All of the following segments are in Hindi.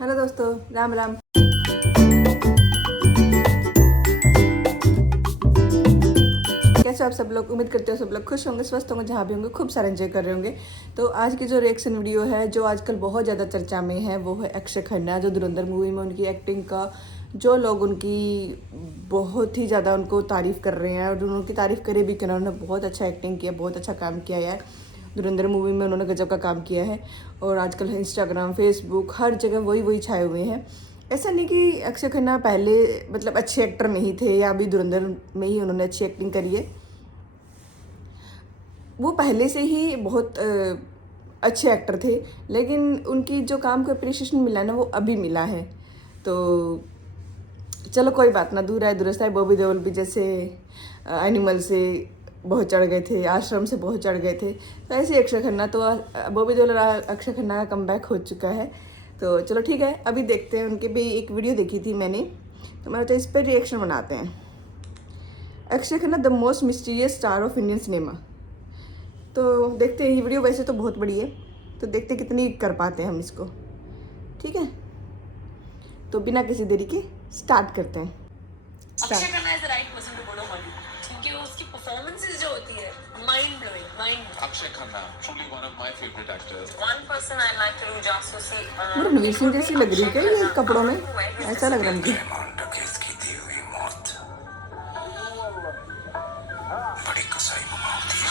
हेलो दोस्तों, राम राम। कैसे आप सब लोग? उम्मीद करते हो सब लोग खुश होंगे, स्वस्थ होंगे, जहाँ भी होंगे खूब सारा एंजॉय कर रहे होंगे। तो आज की जो रिएक्शन वीडियो है, जो आजकल बहुत ज़्यादा चर्चा में है, वो है अक्षय खन्ना। जो धुरंधर मूवी में उनकी एक्टिंग का जो लोग उनकी बहुत ही ज़्यादा उनको तारीफ़ कर रहे हैं, और उनकी तारीफ़ करे भी कि उन्होंने बहुत अच्छा एक्टिंग किया, बहुत अच्छा काम किया यार। धुरंधर मूवी में उन्होंने गजब का काम किया है। और आजकल इंस्टाग्राम, फेसबुक, हर जगह वही छाए हुए हैं। ऐसा नहीं कि अक्षय खन्ना पहले मतलब अच्छे एक्टर नहीं थे या अभी धुरंधर में ही उन्होंने अच्छी एक्टिंग करी है। वो पहले से ही बहुत अच्छे एक्टर थे, लेकिन उनकी जो काम को अप्रिसिएशन मिला ना, वो अभी मिला है। तो चलो कोई बात ना, दूर है दुरुस्त है। बॉबी देओल भी जैसे एनिमल से बहुत चढ़ गए थे, आश्रम से बहुत चढ़ गए थे, तो ऐसे ही अक्षय खन्ना। तो बॉबी देओल और अक्षय खन्ना का कमबैक हो चुका है। तो चलो ठीक है, अभी देखते हैं। उनके भी एक वीडियो देखी थी मैंने, तो मैं इस पर रिएक्शन बनाते हैं। Akshaye Khanna the most mysterious star of Indian cinema. तो देखते हैं, ये वीडियो वैसे तो बहुत बड़ी है, तो देखते हैं कितनी कर पाते हैं हम इसको। ठीक है, तो बिना किसी देरी के स्टार्ट करते हैं। Akshaye Khanna is the right person to go to Hollywood, क्योंकि उसकी परफॉर्मेंसेस जो होती है mind blowing. Akshaye Khanna truly one of my favorite actors. One person I like to just to see. Ranveer Singh जैसी लग रही है क्या ये कपड़ों में? ऐसा लग रहा है मुझे। बड़ी कसाई होती है।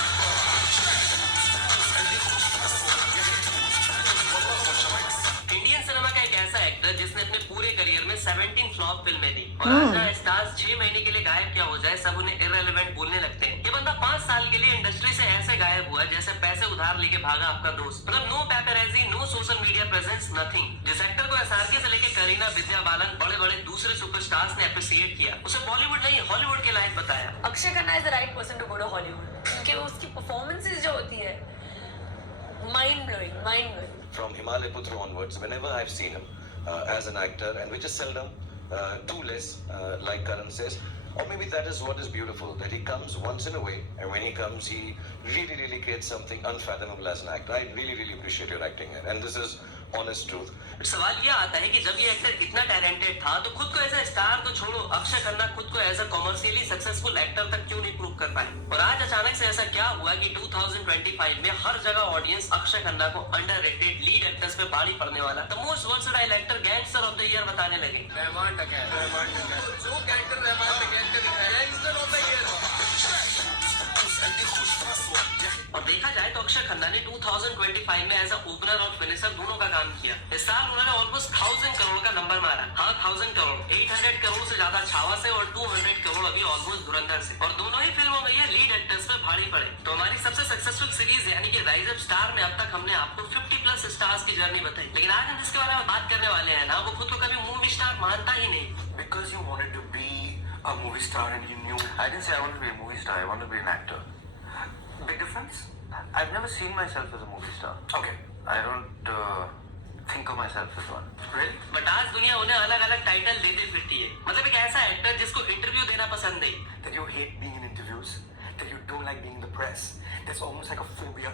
इंडियन सिनेमा का एक ऐसा एक्टर जिसने अपने पूरे करियर में 17 फ्लॉप फिल्में दी, और आज स्टार्स 6 महीने के लिए गायब क्या हो जाए सब उन्हें इररिलेवेंट बोलने लगते हैं। ये बंदा 5 साल के लिए इंडस्ट्री से ऐसे गायब हुआ जैसे पैसे उधार लेके भागा आपका दोस्त। मतलब no paparazzi, no social media presence, nothing. जिस एक्टर को एसआरके से लेके करीना, विद्या बालन, बड़े बड़े दूसरे सुपरस्टार्स ने अप्रिशिएट किया, उसे बॉलीवुड नहीं हॉलीवुड के लायक बताया। Akshaye Khanna is the right person to go to Hollywood, क्योंकि उसकी परफॉर्मेंसेस जो होती है mind blowing. From Himalaya onwards, whenever I've seen him as an actor, and which is seldom, too less, like Karan says, or maybe that is what is beautiful, that he comes once in a way, and when he comes, he really creates something unfathomable as an actor. I really appreciate your acting, and this is honest truth. सवाल यह आता है कि जब ये एक्टर इतना टैलेंटेड था, तो खुद को एज अ स्टार तो छोड़ो, अक्षय खन्ना खुद को as a commercially successful actor तक क्यों नहीं प्रूव कर पाए? और आज अचानक से ऐसा क्या हुआ कि 2025 में हर जगह ऑडियंस अक्षय खन्ना को अंडररेटेड लीड एक्टर्स पे बाड़ी पड़ने वाला the most versatile actor, gangster of the year बताने लगे। रहमान टकैत जो कैरेक्टर रहमान टकैत का दिखाया गैंगस्टर ऑफ द ईयर। और देखा जाए तो अक्षय खन्ना ने 2025 में एज अ ओपनर और फिनिशर दोनों का काम किया। इस साल उन्होंने ऑलमोस्ट 1000 करोड़ का नंबर मारा। हाँ, 1000 करोड़, 800 करोड़ से ज्यादा छावा से और 200 करोड़ अभी ऑलमोस्ट धुरंधर से। और दोनों ही फिल्मों में ये लीड एक्टर्स पे भारी पड़े। तो हमारी सबसे सक्सेसफुल सीरीज यानी कि राइज अप स्टार में अब तक हमने आपको 50+ स्टार्स की जर्नी बताई, लेकिन आज हम जिसके बारे में बात करने वाले हैं ना, वो खुद को कभी मूवी स्टार मानता ही नहीं। Because you wanted to be a movie star and you knew. I didn't say I want to be a movie star. I want to be an actor. Big difference? I've never seen myself as a movie star. Okay. I don't think of myself as one. Really? But आज दुनिया उन्हें अलग-अलग टाइटल देते फिरती है। मतलब एक ऐसा एक्टर जिसको इंटरव्यू देना पसंद नहीं। That you hate being in interviews. That you don't like being in the press. That's almost like a phobia.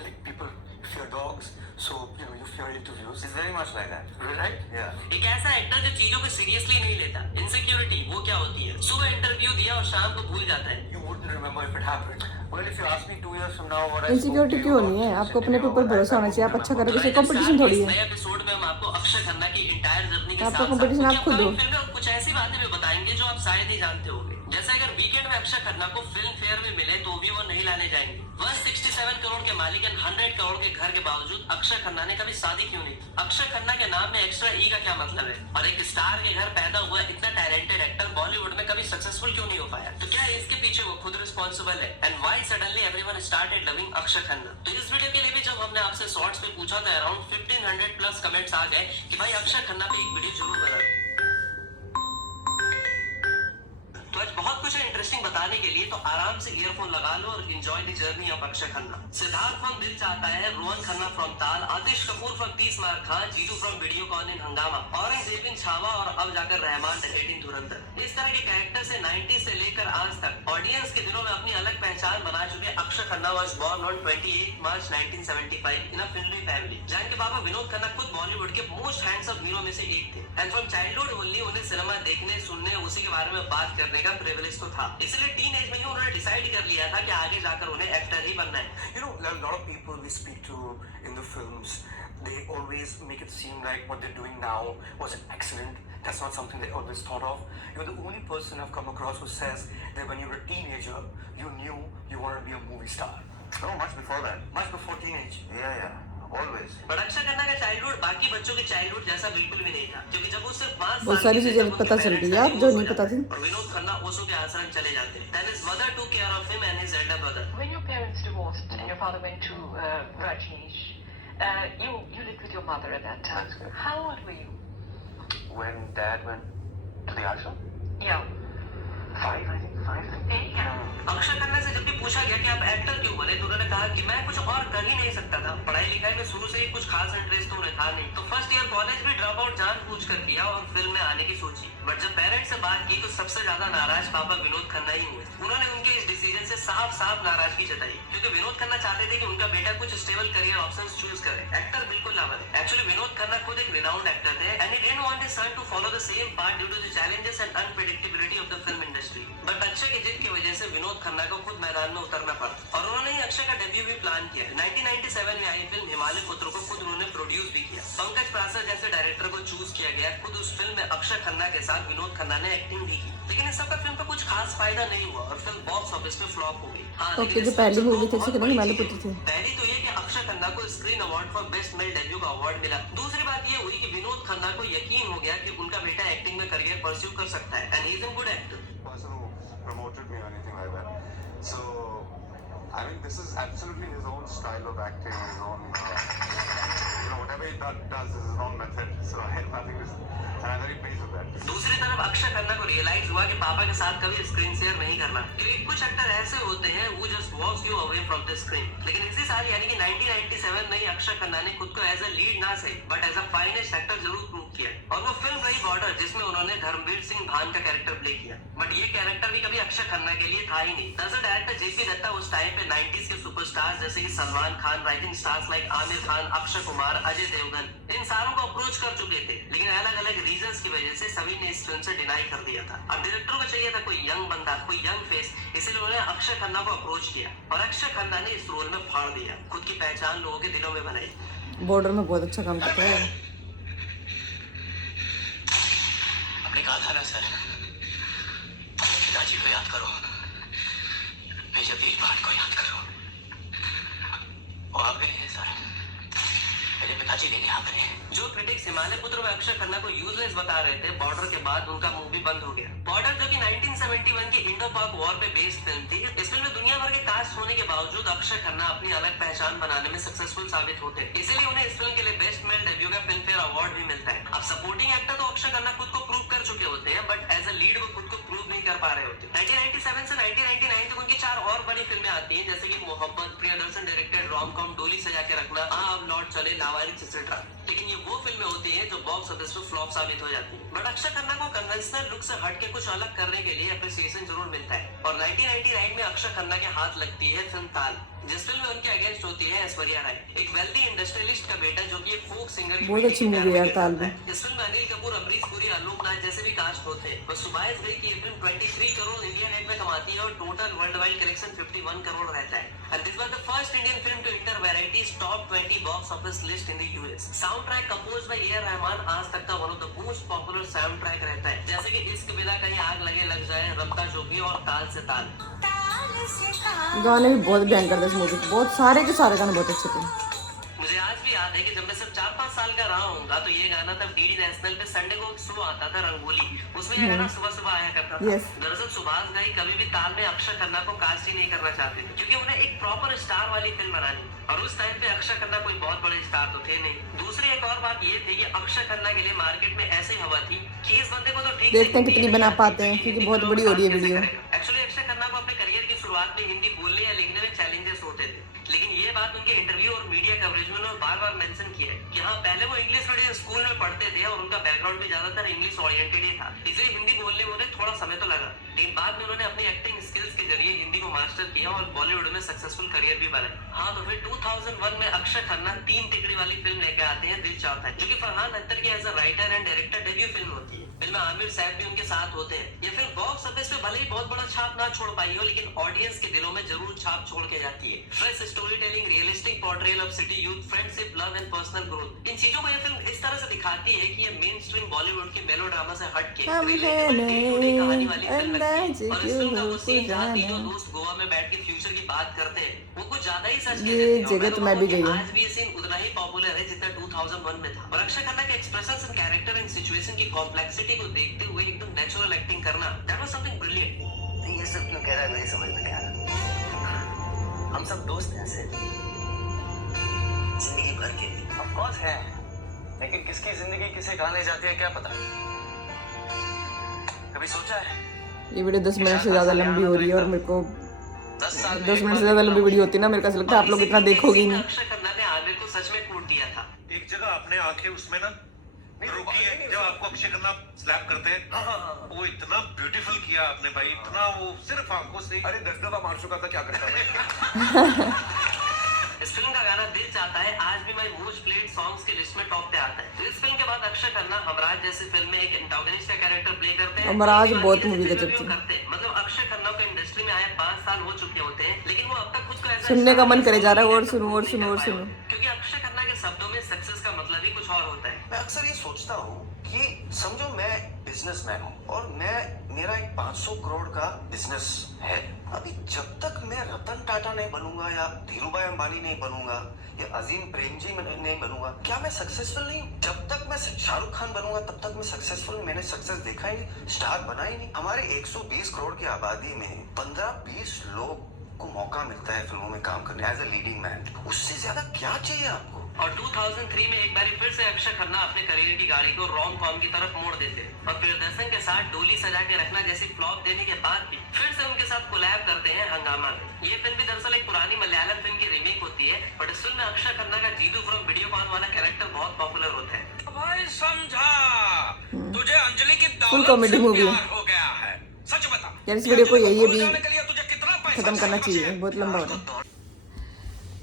Like people fear dogs, so you fear interviews. It's very much like that, right? Yeah. एक ऐसा एक्टर जो चीजों को सीरियसली नहीं लेता। इनसिक्योरिटी वो क्या होती है? सुबह इंटरव्यू दिया और शाम को भूल जाता है। You wouldn't remember if it happened. Well, if you ask me 2 years from now what I insecurity क्यों नहीं है? आपको अपने ऊपर भरोसा होना चाहिए। आप अच्छा करोगे, किसी कंपटीशन थोड़ी है। नए एपिसोड में हम आपको अक्षय खन्ना की इंटायर जर्नी के आपका कंपटीशन आप खुद हो। कुछ ऐसी बातें भी बताएंगे जो आप शायद ही जानते होंगे। जैसे अगर वीकेंड में अक्षय खन्ना को फिल्म फेयर में मिले तो भी वो नहीं लाने जाएंगे। 167 करोड़ के मालिक 100 करोड़ के घर के बावजूद अक्षय खन्ना ने कभी शादी क्यों नहीं की? अक्षय खन्ना के नाम में एक्स्ट्रा ई का क्या मतलब है? और एक स्टार के घर पैदा हुआ इतना टैलेंटेड एक्टर बॉलीवुड में कभी सक्सेसफुल क्यों नहीं हो पाया? तो क्या इसके पीछे वो खुद रिस्पॉन्सिबल है? And why suddenly everyone started loving Akshay Khanna? तो इस वीडियो के लिए भी जब हमने आपसे शॉर्ट्स पे पूछा था, अराउंड 1500+ कमेंट्स आ गए कि भाई अक्षय खन्ना पे एक वीडियो जरूर बना। तो आज बहुत कुछ इंटरेस्टिंग बताने के लिए तो आराम से ईयरफोन लगा लो और enjoy the journey of Akshay Khanna. Siddharth from दिल चाहता है, रोहन खन्ना फ्रॉम ताल, आतिश कपूर फ्रॉम 30 मार खां, जीतू फ्रॉम वीडियो कॉन इन हंगामा, औरंगजेब इन छावा और अब जाकर रहमान द 18 धुरंधर। इस तरह के कैरेक्टर से 90 से लेकर आज तक ऑडियंस के दिलों में अपनी अलग पहचान बना चुके Akshaye Khanna was born on 28 March 1975 in a फिल्मी फैमिली, जहाँ के पापा विनोद खन्ना खुद बॉलीवुड के मोस्ट हैंडसम हीरो में से एक थे। एंड फ्रॉम चाइल्डहुड ओनली उन्हें सिनेमा देखने, सुनने, उसी के बारे में बात करने का प्रिविलेज तो था, इसलिए टीन एज में ही उन्होंने डिसाइड कर लिया था कि आगे जाकर उन्हें एक्टर ही बनना है। You know, a lot of people we speak to in the films, they always make it seem like what they're doing now was excellent. That's not something they always thought of. You're the only person I've come across who says that when you were a teenager, you knew you wanted to be a movie star. No, much before that. Much before teenage. Yeah, always. But Akshay Khanna का चाइल्डहुड बाकी बच्चों के चाइल्डहुड जैसा बिल्कुल भी नहीं था, क्योंकि जब वो सिर्फ 5 बहुत सारी चीजें पता चल रही है आप जो नहीं पता थी। और विनोद खन्ना ओशो के आश्रम चले जाते हैं। Then his mother took care of him and his elder brother. When your parents divorced and your father went to Rajneesh, you lived with your mother at that time. That's correct. How old were you? When Dad went to the ashram? Yeah. 5, I think. 5. There you go. Akshay Khanna से जब भी पूछा गया कि आप एक्टर क्यों बने, तो उन्होंने कहा कि मैं कुछ और कर ही नहीं सकता था, पढ़ाई लिखाई में शुरू से ही कुछ खास इंटरेस्ट तो उन्हें था नहीं, तो फर्स्ट ईयर कॉलेज भी ड्रॉप आउट जानबूझ कर किया और फिल्म में आने की सोची। बट जब पेरेंट्स से बात की तो सबसे ज्यादा नाराज पापा विनोद खन्ना ही हुए। उन्होंने उनके इस डिसीजन से साफ साफ नाराजगी जताई, क्योंकि विनोद खन्ना चाहते थे कि उनका बेटा कुछ स्टेबल करियर ऑप्शंस चूज करे, एक्टर बिल्कुल ना बने। एक्चुअली विनोद खन्ना खुद एक रिनाउंड एक्टर थे and he didn't want his son to follow the same path due to the challenges and unpredictability of the film industry. But Akshaye की जिद की वजह से विनोद खन्ना को खुद मैदान में उतरना पड़ा और उन्होंने ही अक्षय का डेब्यू भी प्लान किया। 1997 में आई फिल्म हिमालय पुत्र को खुद उन्होंने प्रोड्यूस भी किया। पंकज प्रासर जैसे डायरेक्टर को चूज किया गया। खुद उस फिल्म में अक्षय खन्ना के साथ विनोद खन्ना ने एक्टिंग भी की, लेकिन इस सबका फिल्म पर कुछ खास फायदा नहीं हुआ और फिल्म बॉक्स ऑफिस में फ्लॉप हो गई। हाँ, ओके, जो पहली मूवी थी उससे कितनी हिमालय पुत्र थी। पहली तो ये कि अक्षय खन्ना को screen award for best male debut का अवार्ड मिला। दूसरी बात ये हुई कि विनोद खन्ना को यकीन हो गया कि उनका बेटा एक्टिंग में करियर परस्यू कर सकता है and he is a good actor. Person who promoted me or anything like that. So, I mean, this is absolutely his own style of acting, his own, whatever he does is his own method. So, I have nothing to say. And I'm very pleased with that. दूसरी तरफ अक्षय खन्ना को रियलाइज हुआ कि पापा के साथ कभी स्क्रीन शेयर नहीं करना, क्योंकि कुछ एक्टर ऐसे होते हैं वो just walks you away from the screen. लेकिन इसी साल यानी कि 1997 में ही अक्षय खन्ना ने खुद को एज अ लीड ना सही but as a finest actor जरूर प्रूव किया और वो फिल्म रही बॉर्डर, जिसमें उन्होंने धर्मवीर सिंह भान का कैरेक्टर प्ले किया। बट ये कैरेक्टर भी कभी अक्षय खन्ना के लिए था ही नहीं। दरअसल डायरेक्टर जेपी दत्ता उस टाइम पे 90s के सुपरस्टार्स जैसे कि Salman Khan, rising stars like Aamir Khan, Akshay Kumar, Ajay Devgn, इन सारों को अप्रोच कर चुके थे, लेकिन अलग अलग रीजंस की वजह से सभी ने इस फिल्म से डिनाई कर दिया था। अब डायरेक्टर को चाहिए था कोई यंग बंदा, कोई यंग फेस, इसलिए उन्होंने अक्षय खन्ना को अप्रोच किया और अक्षय खन्ना ने इस रोल में फाड़ दिया, खुद की पहचान लोगों के दिलों में बनाई। बॉर्डर में बहुत अच्छा काम करता है। आपने कहा था ना सर, पिताजी को याद करो, मेजर वीरपाठ को याद करो। वो आ गए हैं सर, मेरे पिताजी लेने आ गए हैं। जो क्रिटिक्स हिमालय पुत्र में अक्षय खन्ना को यूजलेस बता रहे थे, बॉर्डर के बाद उनका मूवी बंद हो गया। बॉर्डर जो कि 1971 की इंडो पाक वॉर पे बेस्ड फिल्म थी, इस फिल्म में दुनिया भर के कास्ट होने के बावजूद अक्षय खन्ना अपनी अलग पहचान बनाने में सक्सेसफुल साबित होते, इसीलिए उन्हें इस फिल्म के लिए बेस्ट मेल डेब्यू का फिल्म फेयर अवार्ड भी मिलता है। अब सपोर्टिंग एक्टर तो अक्षय खन्ना खुद को प्रूव कर चुके होते हैं, बट एज अ लीड वो खुद को प्रूव नहीं कर पा रहे होते। 1997 से 1999 तक उनकी 4 और बड़ी फिल्में आती हैं, जैसे कि मोहब्बत, प्रियदर्शन डायरेक्टेड रॉम कॉम डोली सजा के रखना, अब लौट चले, लावारिस एक्सेट्रा। लेकिन ये वो फिल्में होती हैं जो बॉक्स ऑफिस पे फ्लॉप साबित हो जाती हैं। बट अक्षय खन्ना को कन्वेंशनल लुक से हट के कुछ अलग करने के लिए अप्रिसिएशन जरूर मिलता है और 1999 में अक्षय खन्ना के हाथ लगती है फिल्म ताल, जिस फिल्म में उनके अगेंस्ट होती है ऐश्वर्या राय, एक वेल्दी इंडस्ट्रियलिस्ट का बेटा जो कि एक फोक सिंगर। बहुत अच्छी मूवी है ताल में। इस फिल्म में अनिल कपूर, अमरीश पुरी, आलोक नाथ जैसे भी कास्ट होते हैं। और सुभाष घई की ये फिल्म 23 करोड़ इंडिया नेट में कमाती है और total world wide collection 51 crore रहता है। And this was the first Indian film to enter Variety's top 20 box office list in the US. Soundtrack composed by A.R. Rahman आज तक का one of the most popular soundtrack रहता है, जैसे कि इश्क बिना कहीं आग लगे लग जाए, रमता जोगी और ताल से ताल। गाने भी बहुत भयंकर थे इस मूवी के, बहुत सारे के सारे गाने बहुत अच्छे थे। मुझे आज भी याद है कि जब मैं सिर्फ 4-5 साल का रहा हूँगा तो ये गाना तब डीडी नेशनल पे संडे को शो आता था रंगोली, उसमें ये गाना सुबह सुबह आया करता था। Yes. दरअसल सुभाष घई कभी भी ताल में अक्षय खन्ना को कास्ट ही नहीं करना चाहते थे, क्योंकि उन्हें एक प्रॉपर स्टार वाली फिल्म बनानी और उस टाइम पे अक्षय खन्ना कोई बहुत बड़े स्टार तो थे नहीं। दूसरी एक और बात ये थी कि अक्षय खन्ना के लिए मार्केट में ऐसी हवा थी कि इस बंदे को तो ठीक देखते हैं कितनी बना पाते हैं, क्योंकि बहुत बड़ी हो रही है वीडियो। पढ़ते थे और उनका बैकग्राउंड भी ज्यादातर इंग्लिश ओरिएंटेड ही था, इसलिए हिंदी बोलने में उन्हें थोड़ा समय तो लगा, लेकिन बाद में उन्होंने अपनी एक्टिंग स्किल्स के जरिए हिंदी को मास्टर किया और बॉलीवुड में सक्सेसफुल करियर भी बनाया। हाँ, तो फिर 2001 में अक्षय खन्ना 3 तिकड़ी वाली फिल्म लेकर आते हैं दिल चाहता है, जो कि फरहान अख्तर की as a writer and director debut film होती है। फिल्म में आमिर साहब भी उनके साथ होते हैं। ये फिल्म बॉक्स ऑफिस पे भले ही बहुत बड़ा छाप ना छोड़ पाई हो, लेकिन ऑडियंस के दिलों में जरूर छाप छोड़ के जाती है। Fresh story telling, realistic portrayal of city youth, friendship, love and personal growth, इन चीजों को ये फिल्म इस तरह से दिखाती है कि ये मेन स्ट्रीम बॉलीवुड के मेलोड्रामा से हट के कहानी वाली फिल्म लगती है। और इस फिल्म का वो सीन जहाँ तीनों दोस्त गोवा में बैठ के फ्यूचर की बात करते हैं, वो कुछ ज्यादा ही सच ये जगह तो मैं भी गई हूँ। आज भी ये सीन उतना ही पॉपुलर है जितना 2001 में था। और अक्षय खन्ना के expressions and character and situation की कॉम्प्लेक्सिटी को देखते हुए एकदम नेचुरल एक्टिंग करना, दैट वाज समथिंग ब्रिलियंट। ये सब क्यों कह रहा है, मेरी समझ में नहीं आ रहा। हम सब दोस्त हैं सिर्फ, जिंदगी भर के लिए। ऑफ कोर्स है, लेकिन किसकी जिंदगी किसे कहाँ ले जाती है क्या पता। कभी सोचा है ये वीडियो 10 मिनट से ज़्यादा लंबी हो रही है और मेरे को 10 मिनट से ज़्यादा लंबी वीडियो होती है ना, मेरे को ऐसा लगता है आप लोग इतना देखोगे नहीं। अक्षय खन्ना ने आमिर को सच में कूट दिया था। एक जगह आपने आंखें उसमें ना रुकी है, जब आपको अक्षय खन्ना स्लैप करते हैं, वो इतना ब्यूटीफुल किया आपने भाई, इतना वो सिर्फ आंखों से। अरे 10 दफा मार चुका था, क्या करता है। इस फिल्म का गाना दिल चाहता है आज भी माय मोस्ट प्लेड सॉन्ग्स की लिस्ट में टॉप पे आता है। तो इस फिल्म के बाद अक्षय खन्ना हमराज जैसी फिल्म में एक एंटागोनिस्ट का कैरेक्टर प्ले करते हैं। हमराज बहुत मूवी का जब करते हैं, मतलब अक्षय खन्ना को इंडस्ट्री में आए 5 साल हो चुके होते हैं, लेकिन वो अब तक खुद को ऐसा सुनने का मन करे जा रहा है, और सुनो और सुनो और सुनो। क्योंकि अक्षय खन्ना के शब्दों में सक्सेस का मतलब ही कुछ और होता है। मैं अक्सर ये सोचता हूँ कि समझो मैं बिजनेसमैन हूँ और मेरा एक 500 करोड़ का बिजनेस है। अभी जब तक मैं रतन टाटा नहीं बनूंगा या धीरूभाई अंबानी नहीं बनूंगा या अजीम प्रेमजी नहीं बनूंगा, क्या मैं सक्सेसफुल नहीं हूँ? जब तक मैं शाहरुख खान बनूंगा तब तक मैं सक्सेसफुल, मैंने सक्सेस देखा ही नहीं, स्टार बना ही नहीं। हमारे 120 करोड़ की आबादी में 15-20 लोग को मौका मिलता है फिल्मों में काम करने एज अ लीडिंग मैन, उससे ज्यादा क्या चाहिए आपको? और 2003 में एक बार फिर से अक्षय खन्ना अपने करियर की गाड़ी को रोम कॉम की तरफ मोड़ देते हैं और प्रियदर्शन के साथ डोली सजा के रखना जैसी फ्लॉप देने के बाद भी फिर से उनके साथ कोलैब करते हैं हंगामा में। ये फिल्म भी दरअसल एक पुरानी मलयालम फिल्म की रीमेक होती है, बट इस फिल्म में अक्षय खन्ना का जीतू फ्रॉम वीडियोकॉन वाला कैरेक्टर बहुत पॉपुलर होता है। भाई समझा, तुझे अंजलि की फुल दौलत कॉमेडी से मूवी है प्यार हो गया है। सच बता यार, इस वीडियो को यही भूल भी जाने के लिए तुझे कितना पैसा खत्म करना चाहिए? चाहिए, बहुत लंबा हो रहा है।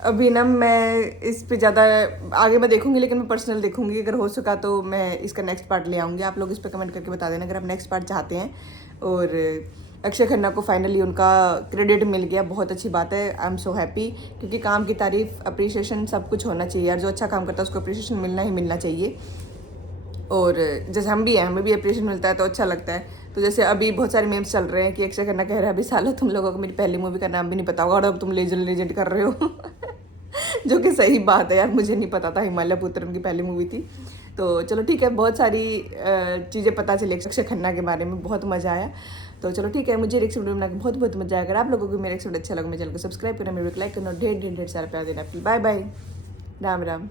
अभी ना मैं इस पे ज़्यादा आगे मैं देखूंगी, लेकिन मैं पर्सनल देखूंगी, अगर हो सका तो मैं इसका नेक्स्ट पार्ट ले आऊँगी। आप लोग इस पे कमेंट करके बता देना अगर आप नेक्स्ट पार्ट चाहते हैं। और अक्षय खन्ना को फाइनली उनका क्रेडिट मिल गया, बहुत अच्छी बात है। आई एम सो हैप्पी, क्योंकि काम की तारीफ, अप्रिशिएशन सब कुछ होना चाहिए यार। जो अच्छा काम करता है उसको अप्रिशिएशन मिलना ही मिलना चाहिए। और जैसे हम भी हैं, हमें भी अप्रिशिएशन मिलता है तो अच्छा लगता है। तो जैसे अभी बहुत सारे मेम्स चल रहे हैं कि अक्षय खन्ना कह रहा है अभी सालों तुम लोगों को मेरी पहली मूवी का नाम भी नहीं पता होगा और अब तुम लेजेंड कर रहे हो। जो कि सही बात है यार, मुझे नहीं पता था हिमालय पुत्र उनकी पहली मूवी थी। तो चलो ठीक है, बहुत सारी चीज़ें पता चली अक्षय खन्ना के बारे में, बहुत मज़ा आया। तो चलो ठीक है, मुझे रिक्स वीडियो बना के बहुत बहुत मजा आया। अगर आप लोगों को मेरा रिक्स वीडियो अच्छा लगा, मेरे चैनल को सब्सक्राइब करना, मेरे को लाइक करना, ढेर सारा प्यार देना। Bye bye, Ram Ram.